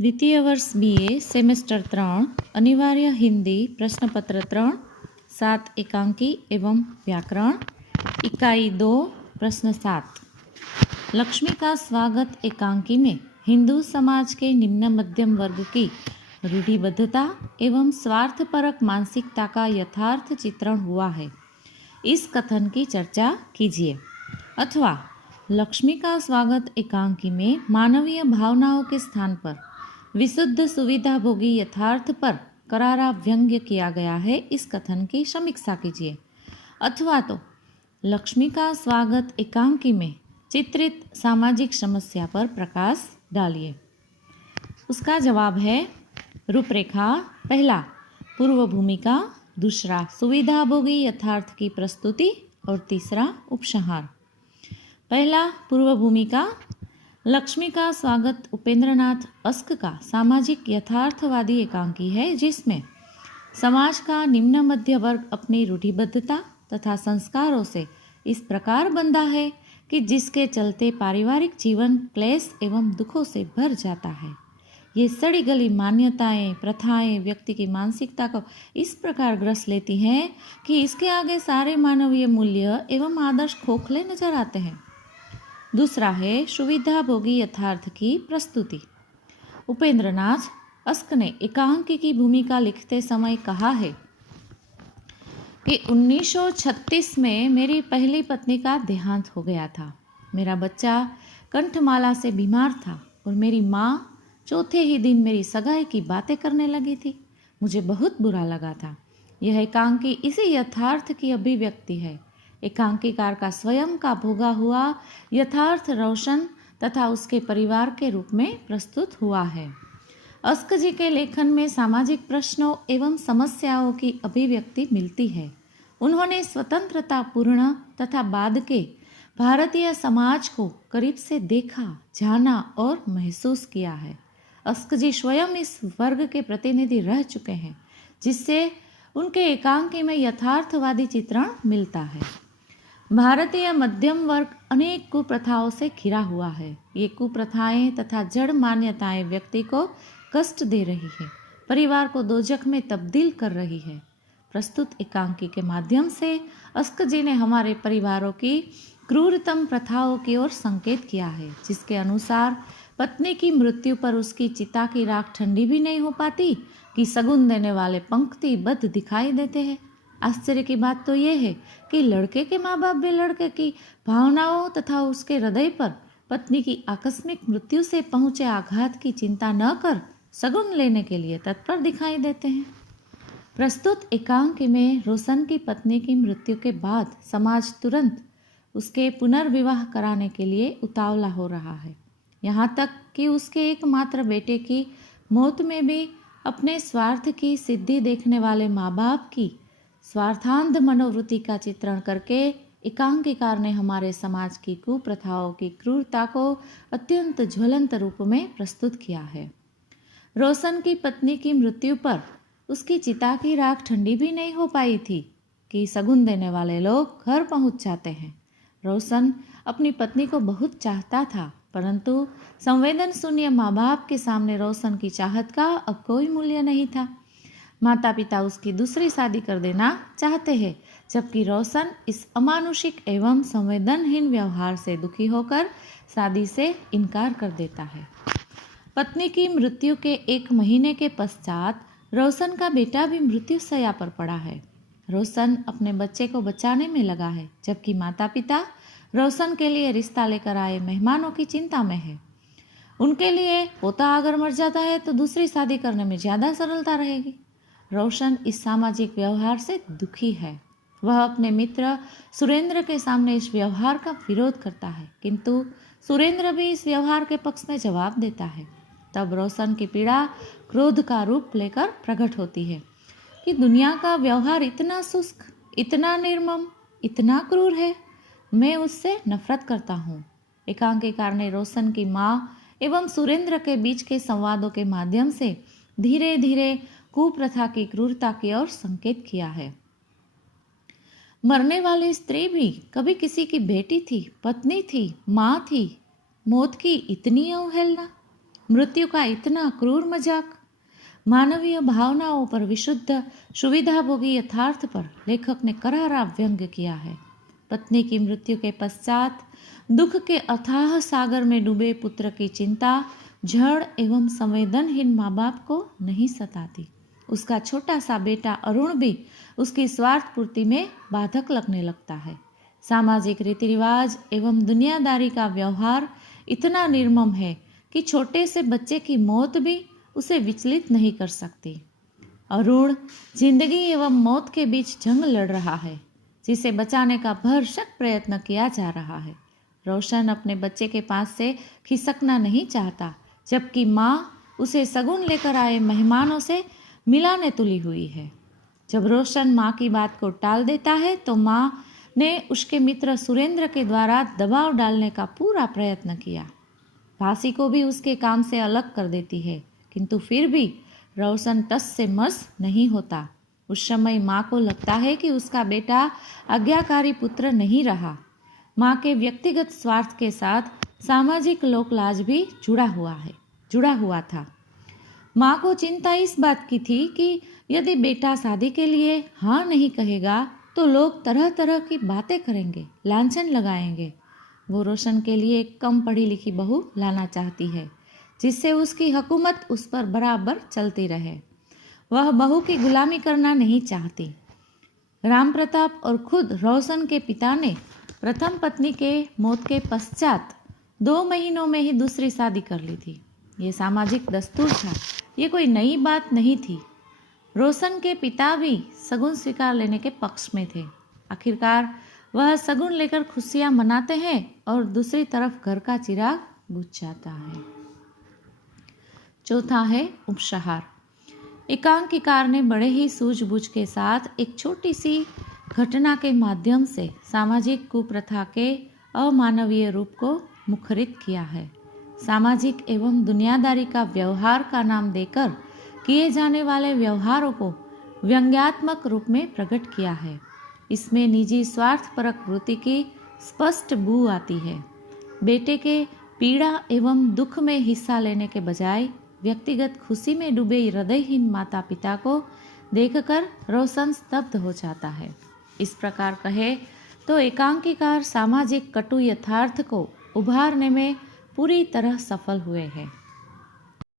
द्वितीय वर्ष BA semester 3 अनिवार्य हिंदी प्रश्नपत्र 3 7 एकांकी एवं व्याकरण इकाई 2 प्रश्न 7। लक्ष्मी का स्वागत एकांकी में हिंदू समाज के निम्न मध्यम वर्ग की रूढ़िबद्धता एवं स्वार्थपरक मानसिकता का यथार्थ चित्रण हुआ है। इस कथन की चर्चा कीजिए। अथवा लक्ष्मी का स्वागत एकांकी में मानवीय भावनाओं के स्थान पर विशुद्ध सुविधा भोगी यथार्थ पर करारा व्यंग्य किया गया है, इस कथन की समीक्षा कीजिए। अथवा तो लक्ष्मी का स्वागत एकांकी में चित्रित सामाजिक समस्या पर प्रकाश डालिए। उसका जवाब है रूपरेखा। पहला पूर्व भूमिका, दूसरा सुविधा भोगी यथार्थ की प्रस्तुति और तीसरा उपसंहार। पहला पूर्व भूमिका। लक्ष्मी का स्वागत उपेंद्रनाथ अस्क का सामाजिक यथार्थवादी एकांकी है, जिसमें समाज का निम्न मध्य वर्ग अपनी रूढ़िबद्धता तथा संस्कारों से इस प्रकार बंधा है कि जिसके चलते पारिवारिक जीवन क्लेश एवं दुखों से भर जाता है। ये सड़ी गली मान्यताएं, प्रथाएं व्यक्ति की मानसिकता को इस प्रकार ग्रस लेती हैं कि इसके आगे सारे मानवीय मूल्य एवं आदर्श खोखले नजर आते हैं। दूसरा है सुविधा भोगी यथार्थ की प्रस्तुति। उपेंद्रनाथ अस्क ने एकांकी की भूमिका लिखते समय कहा है कि 1936 में मेरी पहली पत्नी का देहांत हो गया था। मेरा बच्चा कंठमाला से बीमार था और मेरी माँ चौथे ही दिन मेरी सगाई की बातें करने लगी थी। मुझे बहुत बुरा लगा था। यह एकांकी इसी यथार्थ की अभिव्यक्ति है। एकांकीकार का स्वयं का भोगा हुआ यथार्थ रोशन तथा उसके परिवार के रूप में प्रस्तुत हुआ है। अस्क जी के लेखन में सामाजिक प्रश्नों एवं समस्याओं की अभिव्यक्ति मिलती है। उन्होंने स्वतंत्रता पूर्ण तथा बाद के भारतीय समाज को करीब से देखा, जाना और महसूस किया है। अस्क जी स्वयं इस वर्ग के प्रतिनिधि रह चुके हैं, जिससे उनके एकांकी में यथार्थवादी चित्रण मिलता है। भारतीय मध्यम वर्ग अनेक कुप्रथाओं से घिरा हुआ है। ये कुप्रथाएं तथा जड़ मान्यताएं व्यक्ति को कष्ट दे रही है, परिवार को दोजख में तब्दील कर रही है। प्रस्तुत एकांकी के माध्यम से अस्क जी ने हमारे परिवारों की क्रूरतम प्रथाओं की ओर संकेत किया है, जिसके अनुसार पत्नी की मृत्यु पर उसकी चिता की राख ठंडी भी नहीं हो पाती कि शगुन देने वाले पंक्तिबद्ध दिखाई देते हैं। आश्चर्य की बात तो यह है कि लड़के के माँ बाप भी लड़के की भावनाओं तथा उसके हृदय पर पत्नी की आकस्मिक मृत्यु से पहुंचे आघात की चिंता न कर शगुन लेने के लिए तत्पर दिखाई देते हैं। प्रस्तुत एकांक में रोशन की पत्नी की मृत्यु के बाद समाज तुरंत उसके पुनर्विवाह कराने के लिए उतावला हो रहा है। यहाँ तक कि उसके एकमात्र बेटे की मौत में भी अपने स्वार्थ की सिद्धि देखने वाले माँ बाप की स्वार्थांध मनोवृत्ति का चित्रण करके एकांकीकार ने हमारे समाज की कुप्रथाओं की क्रूरता को अत्यंत ज्वलंत रूप में प्रस्तुत किया है। रोशन की पत्नी की मृत्यु पर उसकी चिता की राख ठंडी भी नहीं हो पाई थी कि शगुन देने वाले लोग घर पहुंच जाते हैं। रोशन अपनी पत्नी को बहुत चाहता था, परंतु संवेदन शून्य माँ बाप के सामने रोशन की चाहत का अब कोई मूल्य नहीं था। माता पिता उसकी दूसरी शादी कर देना चाहते हैं, जबकि रोशन इस अमानुषिक एवं संवेदनहीन व्यवहार से दुखी होकर शादी से इनकार कर देता है। पत्नी की मृत्यु के 1 महीने के पश्चात रोशन का बेटा भी मृत्युशैया पर पड़ा है। रोशन अपने बच्चे को बचाने में लगा है, जबकि माता पिता रोशन के लिए रिश्ता लेकर आए मेहमानों की चिंता में है। उनके लिए पोता अगर मर जाता है तो दूसरी शादी करने में ज़्यादा सरलता रहेगी। रोशन इस सामाजिक व्यवहार से दुखी है। वह अपने मित्र सुरेंद्र के सामने इस व्यवहार का विरोध करता है, किंतु सुरेंद्र भी इस व्यवहार के पक्ष में जवाब देता है। तब रोशन की पीड़ा क्रोध का रूप लेकर प्रकट होती है कि दुनिया का व्यवहार इतना शुष्क, इतना निर्मम, इतना क्रूर है। मैं उससे नफरत करता हूँ। एकांकीकार ने रोशन की माँ एवं सुरेंद्र के बीच के संवादों के माध्यम से धीरे धीरे कुप्रथा की क्रूरता की ओर संकेत किया है। मरने वाली स्त्री भी कभी किसी की बेटी थी, पत्नी थी, माँ थी। मौत की इतनी अवहेलना। मृत्यु का इतना क्रूर मजाक। मानवीय भावनाओं पर विशुद्ध सुविधाभोगी यथार्थ पर लेखक ने करारा व्यंग्य किया है। पत्नी की मृत्यु के पश्चात दुख के अथाह सागर में डूबे पुत्र की चिंता जड़ एवं संवेदनहीन माँ बाप को नहीं सताती। उसका छोटा सा बेटा अरुण भी उसकी स्वार्थ पूर्ति में बाधक लगने लगता है। सामाजिक रीति रिवाज एवं दुनियादारी का व्यवहार इतना निर्मम है कि छोटे से बच्चे की मौत भी उसे विचलित नहीं कर सकती। अरुण जिंदगी एवं मौत के बीच जंग लड़ रहा है, जिसे बचाने का भरसक प्रयत्न किया जा रहा है। रोशन अपने बच्चे के पास से खिसकना नहीं चाहता, जबकि माँ उसे सगुन लेकर आए मेहमानों से मिलाने तुली हुई है। जब रोशन माँ की बात को टाल देता है तो माँ ने उसके मित्र सुरेंद्र के द्वारा दबाव डालने का पूरा प्रयत्न किया। भासी को भी उसके काम से अलग कर देती है, किंतु फिर भी रोशन टस से मस नहीं होता। उस समय माँ को लगता है कि उसका बेटा आज्ञाकारी पुत्र नहीं रहा। माँ के व्यक्तिगत स्वार्थ के साथ सामाजिक लोकलाज भी जुड़ा हुआ था। माँ को चिंता इस बात की थी कि यदि बेटा शादी के लिए हाँ नहीं कहेगा तो लोग तरह तरह की बातें करेंगे, लांछन लगाएंगे। वो रोशन के लिए एक कम पढ़ी लिखी बहू लाना चाहती है, जिससे उसकी हुकूमत उस पर बराबर चलती रहे। वह बहू की गुलामी करना नहीं चाहती। राम प्रताप और खुद रोशन के पिता ने प्रथम पत्नी के मौत के पश्चात 2 महीनों में ही दूसरी शादी कर ली थी। ये सामाजिक दस्तूर था, ये कोई नई बात नहीं थी। रोशन के पिता भी सगुन स्वीकार लेने के पक्ष में थे। आखिरकार वह सगुन लेकर खुशियां मनाते हैं और दूसरी तरफ घर का चिराग बुझ जाता है। चौथा है उपसंहार। एकांकिकार ने बड़े ही सूझबूझ के साथ एक छोटी सी घटना के माध्यम से सामाजिक कुप्रथा के अमानवीय रूप को मुखरित किया है। सामाजिक एवं दुनियादारी का व्यवहार का नाम देकर किए जाने वाले व्यवहारों को व्यंग्यात्मक रूप में प्रकट किया है। इसमें निजी स्वार्थपरक वृत्ति की स्पष्ट बू आती है। बेटे के पीड़ा एवं दुख में हिस्सा लेने के बजाय व्यक्तिगत खुशी में डूबे हृदयहीन माता पिता को देखकर रोशन स्तब्ध हो जाता है। इस प्रकार कहे तो एकांकिकार सामाजिक कटु यथार्थ को उभारने में पूरी तरह सफल हुए हैं।